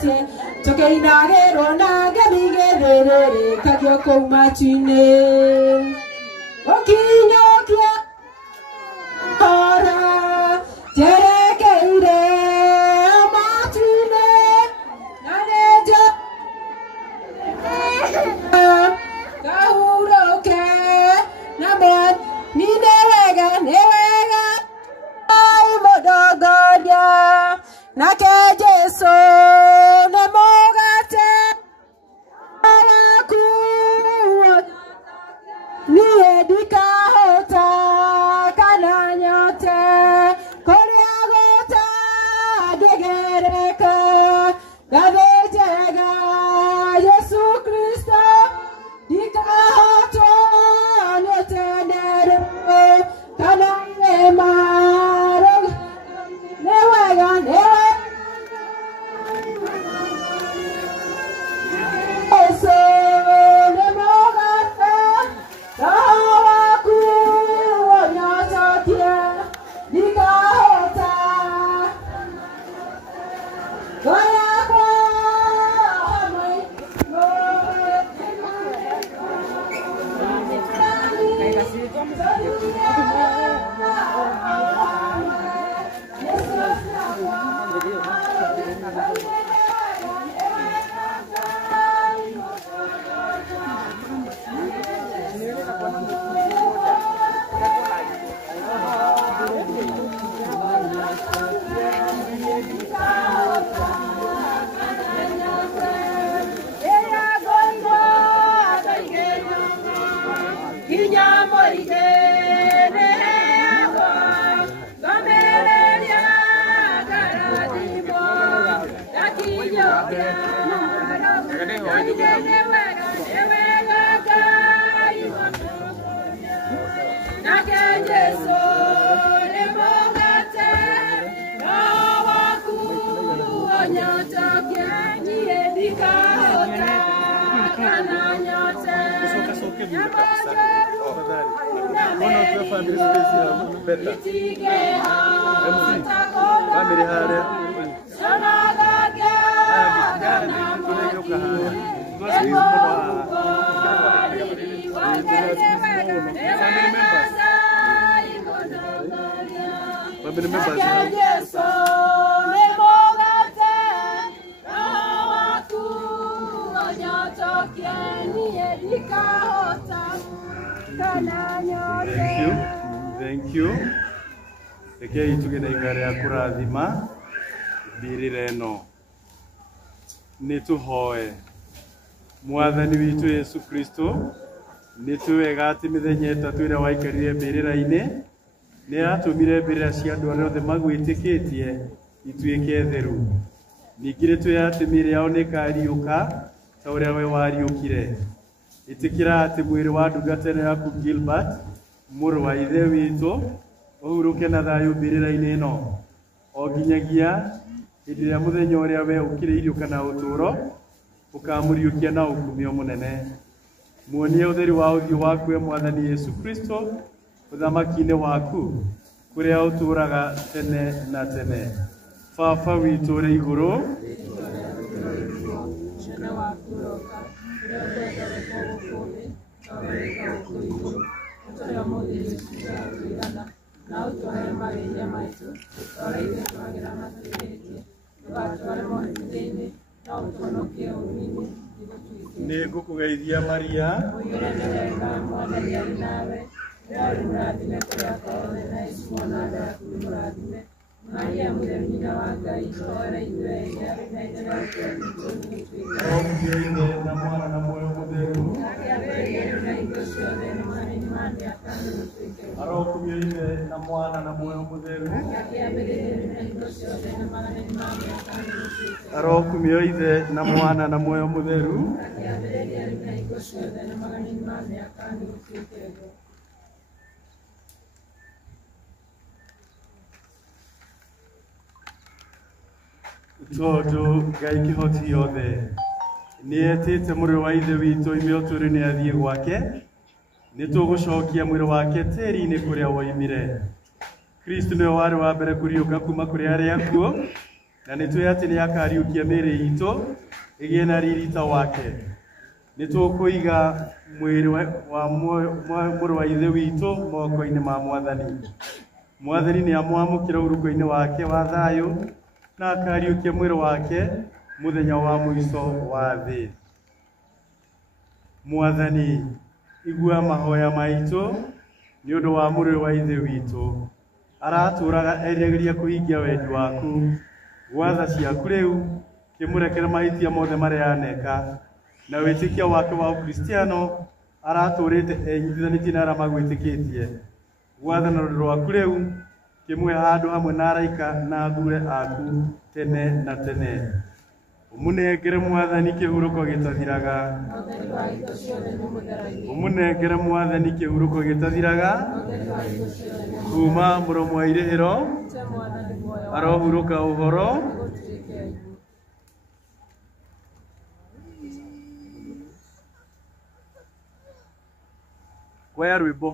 tie toke inage rona gamige rere kagyo komachine okinyokia ora terekeire machine naneja kahuroke namen ninewega ai modogonya nake Jesu ne mogate aku niye dikahota kana nyote koriagota degereka gavejega Yesu Kristo dikahota nyote nere kana emaro newega Thank you. Rekei tugenda igare ya kurathima mbirire no. Nituhoe. Mwathani witu Yesu Kristo nituwega ati mithenya itatu ira waikarire mbirira-ini ni atumire mbirira cia andu aria othe magwitikitie ituike theru. Ningire tuya ati miri yao ni kariuka ta uria we wariukire. Itikira ati mwiri wa ndungata yaku Gilbert muru wa ithe witu uhuruke na thayu mbirira-ini ino o nginyagia hindi ria muthenya uria we ukiriirio kana uturo ukamuriukia na ukumio munene. Muonie utheri wa uthio waku we Mwathani Yesu Kristo uthamaki-ini waku kuria uturaga tene na tene. Baba witu uri iguru nigukugeithia Maria Maria muthemina wa Ngai ora ithuega na mwana na moyo mutheru arokumire na mwana na moyo mutheru arokumire ithe na mwana na moyo mutheru tondu Ngai kihoti yothe nietite mwiri wa ithe witu ime uturire athie gwake nitugucokia mwiri wake tiri-ini kuria woimire. Kristo niwe wari wa mbere kuriuka kuma kuri aria akuo na nitwe ati ni akariukia miri itu igie na ririta wake nitukuiga mwiri wa muru wa ithe witu moko-ini ma Mwathani ni amwamukira uruko-ini wake wa thayo na akariukia mwiri wake muthenya wa mwiso wa thi. Mwathani igua mahoya maitu ni undu wa muri wa ithe witu araturaga erigeria kuhingia wendi waku gwatha ciaku riu kimurekere mahitia mothe maria aneka na witikia wake wa Kristiano araturite enyithanitie na ramagwitikitie gwatha na rundu rwaku riu kimwe handu hamwe na araika na thure aku tene na tene. Umunengere Mwathani kihuruko gitathiraga umunengere Mwathani kihuruko gitathiraga kuma muromo wa irihiro arohuruka uhoro kwaya rwimbo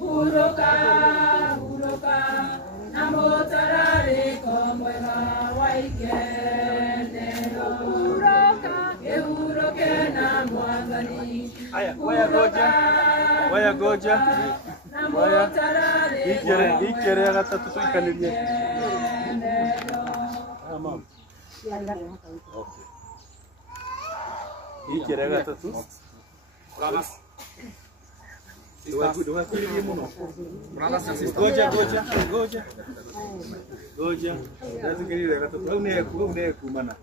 Uroka, namo tara Waya goja. Waya. Ikere ya gatatu tuikanirie. Mama. Okay. Ikere ya gatatu. Goja. Natukirire gatatu. Une kumana.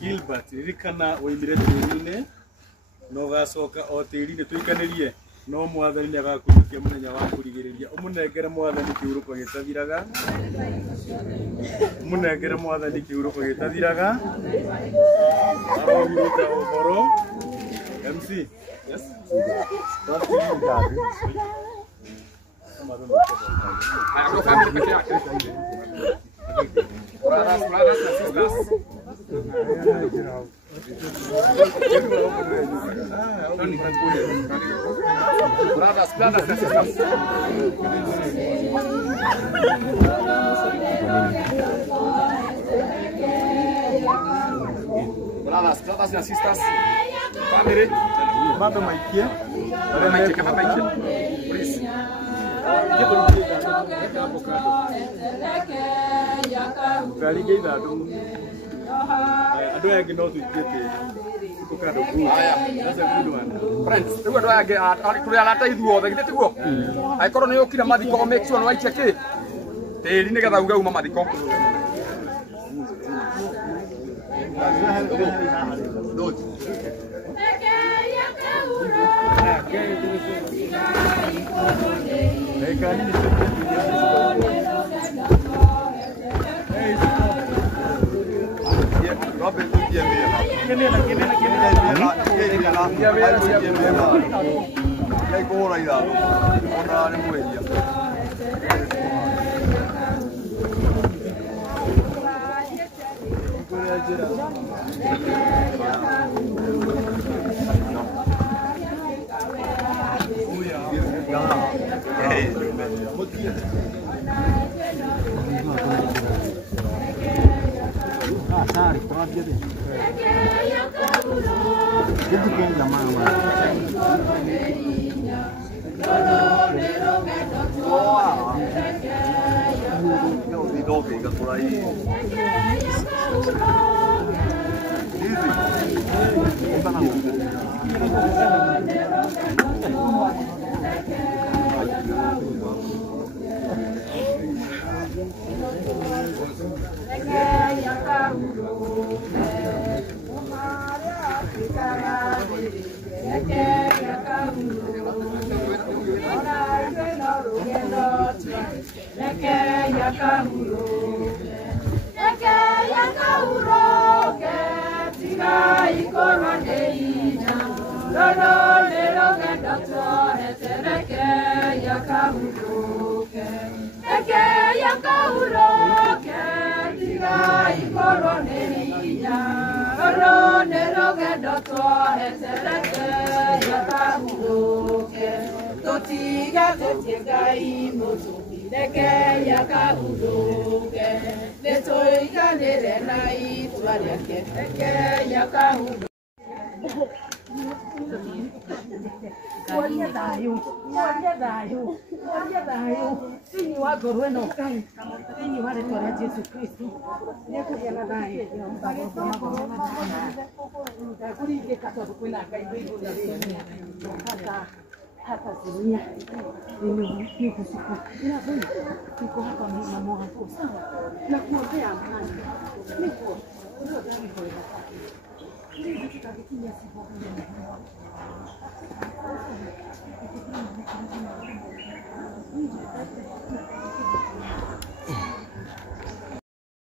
Gilbert ririkana woimire tiri-ine no gacoka o tiri-ine tuikanirie no mwathani ni agakurukia muthenya wa kurigiriria umunengere mwathani kiuruko gitathiraga umunengere mwathani kiuruko gitathiraga arohuruta uboro MC yes brothers and sisters. Brothers and sisters. Family. Baba maikia. Please. Ado yake no tuitete tukado ku that's a good one friends tugo ado yake tuli alata ithuothe gite tiguo aikorwo ni ukira mathiko make sure no waitia ki tiri ni getha uga uma mathiko Sari, kuat dia deh. Itu pun zaman mana? Yo di doge que por ahí. Hapa dunia nimekusiku ila wewe niko hapa mama wako sawa na kuombea amani niko ndio ndani kwa hiyo ndio tutakitia siku